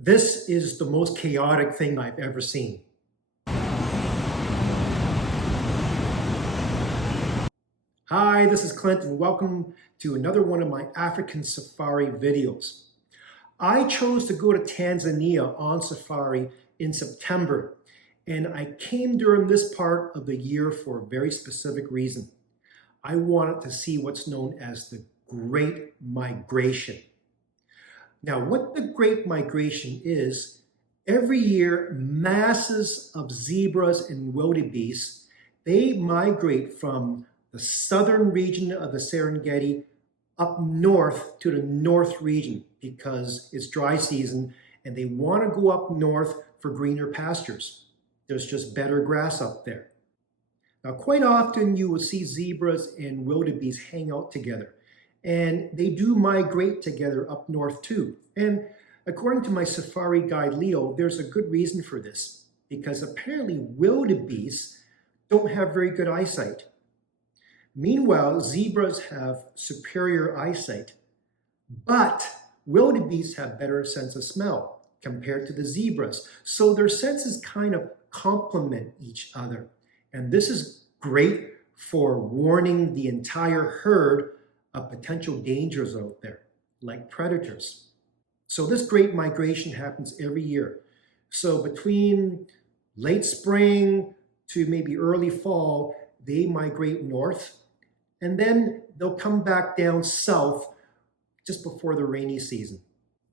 This is the most chaotic thing I've ever seen. Hi, this is Clint and welcome to another one of my African safari videos. I chose to go to Tanzania on safari in September, and I came during this part of the year for a very specific reason. I wanted to see what's known as the Great Migration. Now, what the Great Migration is, every year masses of zebras and wildebeests, they migrate from the southern region of the Serengeti up north to the north region because it's dry season and they want to go up north for greener pastures. There's just better grass up there. Now, quite often you will see zebras and wildebeests hang out together, and they do migrate together up north too. And according to my safari guide, Leo, there's a good reason for this, because apparently wildebeests don't have very good eyesight. Meanwhile, zebras have superior eyesight, but wildebeests have better sense of smell compared to the zebras. So their senses kind of complement each other. And this is great for warning the entire herd of potential dangers out there, like predators. So this great migration happens every year. So between late spring to maybe early fall, they migrate north, and then they'll come back down south just before the rainy season.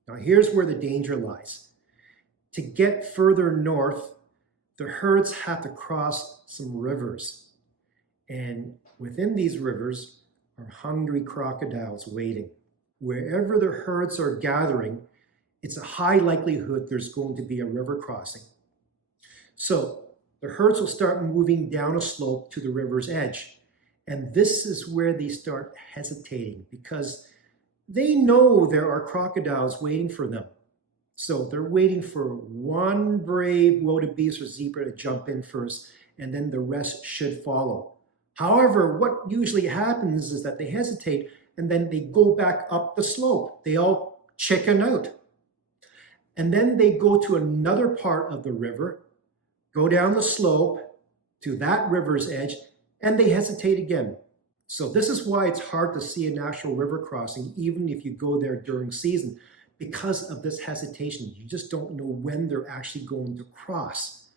Now here's where the danger lies. To get further north, the herds have to cross some rivers. And within these rivers are hungry crocodiles waiting. Wherever the herds are gathering, it's a high likelihood there's going to be a river crossing. So the herds will start moving down a slope to the river's edge. And this is where they start hesitating because they know there are crocodiles waiting for them. So they're waiting for one brave wildebeest or zebra to jump in first, and then the rest should follow. However, what usually happens is that they hesitate and then they go back up the slope. They all chicken out. And then they go to another part of the river, go down the slope to that river's edge, and they hesitate again. So this is why it's hard to see a natural river crossing, even if you go there during season, because of this hesitation. You just don't know when they're actually going to cross.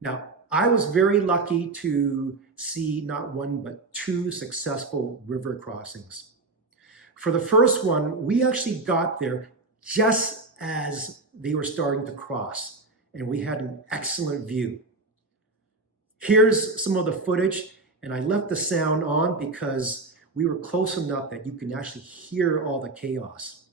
Now, I was very lucky to see not one, but two successful river crossings. For the first one, we actually got there just as they were starting to cross, and we had an excellent view. Here's some of the footage, and I left the sound on because we were close enough that you can actually hear all the chaos.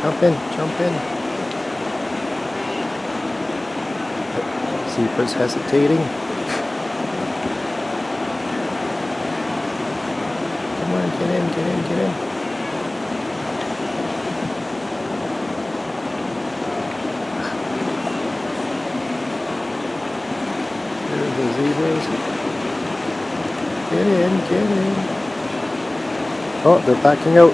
Jump in, jump in. Zebra's hesitating. Come on, get in, get in, get in. There's the zebras. Get in, get in. Oh, they're backing out.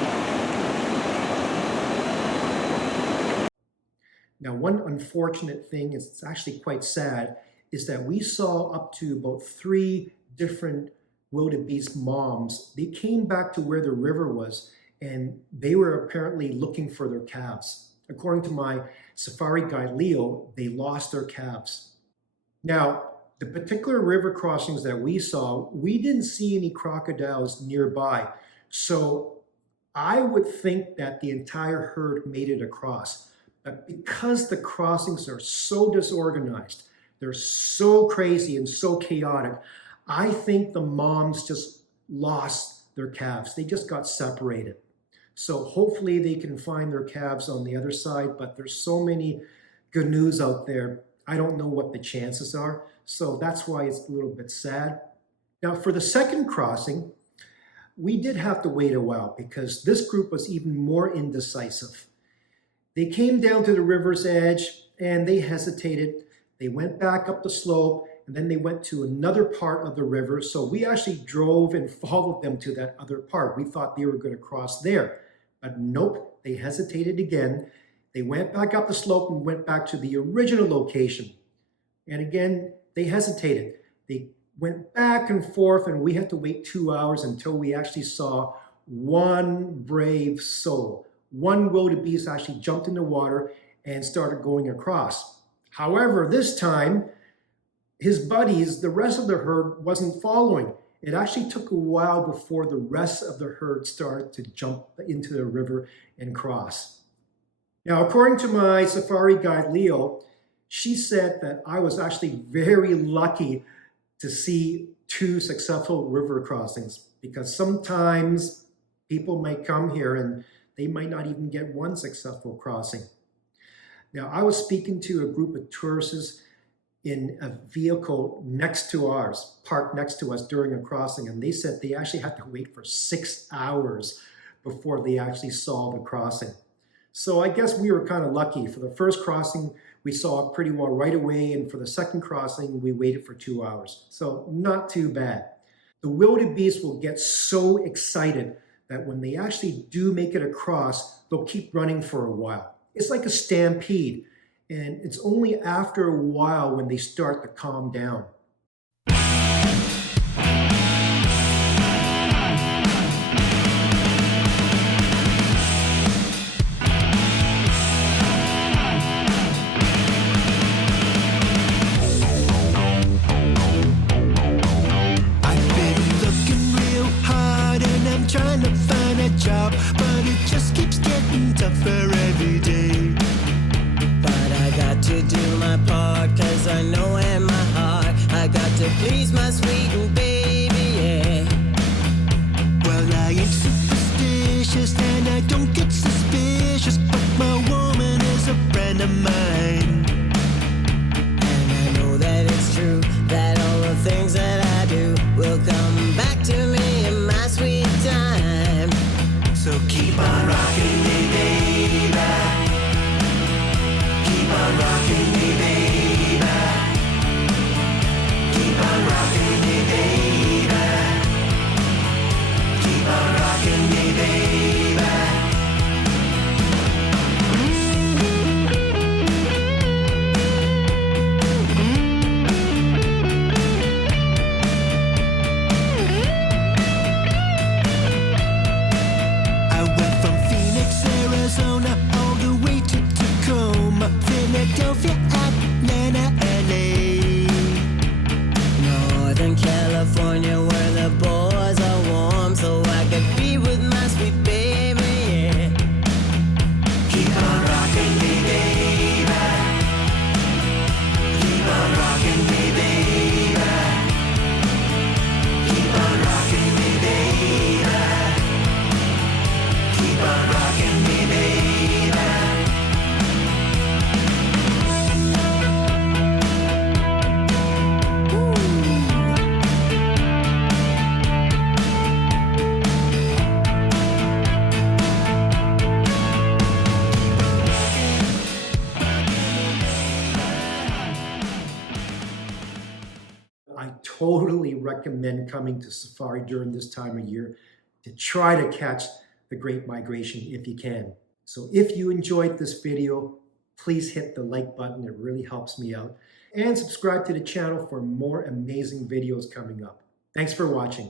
Now, one unfortunate thing is it's actually quite sad is that we saw up to about 3 different wildebeest moms. They came back to where the river was and they were apparently looking for their calves. According to my safari guide Leo, they lost their calves. Now, the particular river crossings that we saw, we didn't see any crocodiles nearby. So I would think that the entire herd made it across. But because the crossings are so disorganized, they're so crazy and so chaotic, I think the moms just lost their calves. They just got separated. So hopefully they can find their calves on the other side, but there's so many canoes out there. I don't know what the chances are. So that's why it's a little bit sad. Now for the second crossing, we did have to wait a while because this group was even more indecisive. They came down to the river's edge and they hesitated. They went back up the slope and then they went to another part of the river. So we actually drove and followed them to that other part. We thought they were going to cross there, but nope, they hesitated again. They went back up the slope and went back to the original location. And again, they hesitated. They went back and forth and we had to wait 2 hours until we actually saw one brave soul. One wildebeest actually jumped in the water and started going across. However, this time, his buddies, the rest of the herd, wasn't following. It actually took a while before the rest of the herd started to jump into the river and cross. Now, according to my safari guide, Leo, she said that I was actually very lucky to see 2 successful river crossings because sometimes people might come here and they might not even get 1 successful crossing. Now, I was speaking to a group of tourists in a vehicle next to ours, parked next to us during a crossing, and they said they actually had to wait for 6 hours before they actually saw the crossing. So I guess we were kind of lucky. For the first crossing, we saw it pretty well right away, and for the second crossing, we waited for 2 hours. So not too bad. The wildebeest will get so excited that when they actually do make it across, they'll keep running for a while. It's like a stampede, and it's only after a while when they start to calm down. Trying to find a job, but it just keeps getting tougher every day. But I got to do my part, cause I know in my heart I got to please my sweet baby, yeah. Well, I ain't superstitious and I don't get suspicious, but my woman is a friend of mine. And I know that it's true, that all the things that I do will come back to me in my sweet time. So keep on rocking me, baby. Keep on rocking me, baby. Keep on rocking me, baby. Keep on rocking me, baby. All the way to Tacoma, Philadelphia, Atlanta, LA. Northern California, where the boys are warm, so I could be with my sweet baby, yeah. Keep on rocking me, baby. Keep on rocking me, baby. Keep on rocking me, baby. Keep on rocking me, baby. I totally recommend coming to safari during this time of year to try to catch the Great Migration if you can. So if you enjoyed this video, please hit the like button. It really helps me out. And subscribe to the channel for more amazing videos coming up. Thanks for watching.